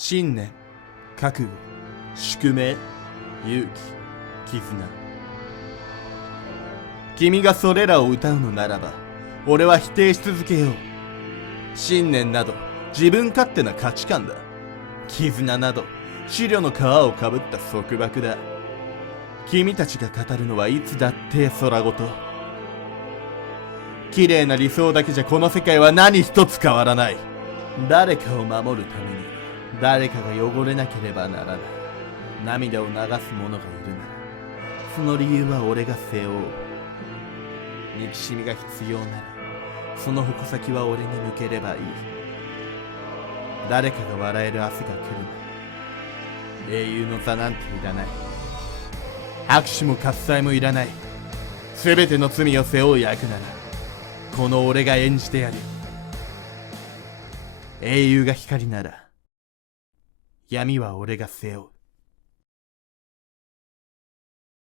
信念、覚悟、宿命、勇気、絆。君がそれらを歌うのならば、俺は否定し続けよう。信念など自分勝手な価値観だ。絆など資料の皮をかぶった束縛だ。君たちが語るのはいつだって空ごと。綺麗な理想だけじゃこの世界は何一つ変わらない。誰かを守るために誰かが汚れなければならない。涙を流す者がいるならその理由は俺が背負う。憎しみが必要ならその矛先は俺に向ければいい。誰かが笑える明日が来るなら英雄の座なんていらない。拍手も喝采もいらない。全ての罪を背負う役ならこの俺が演じてやる。英雄が光なら闇は俺が背負う。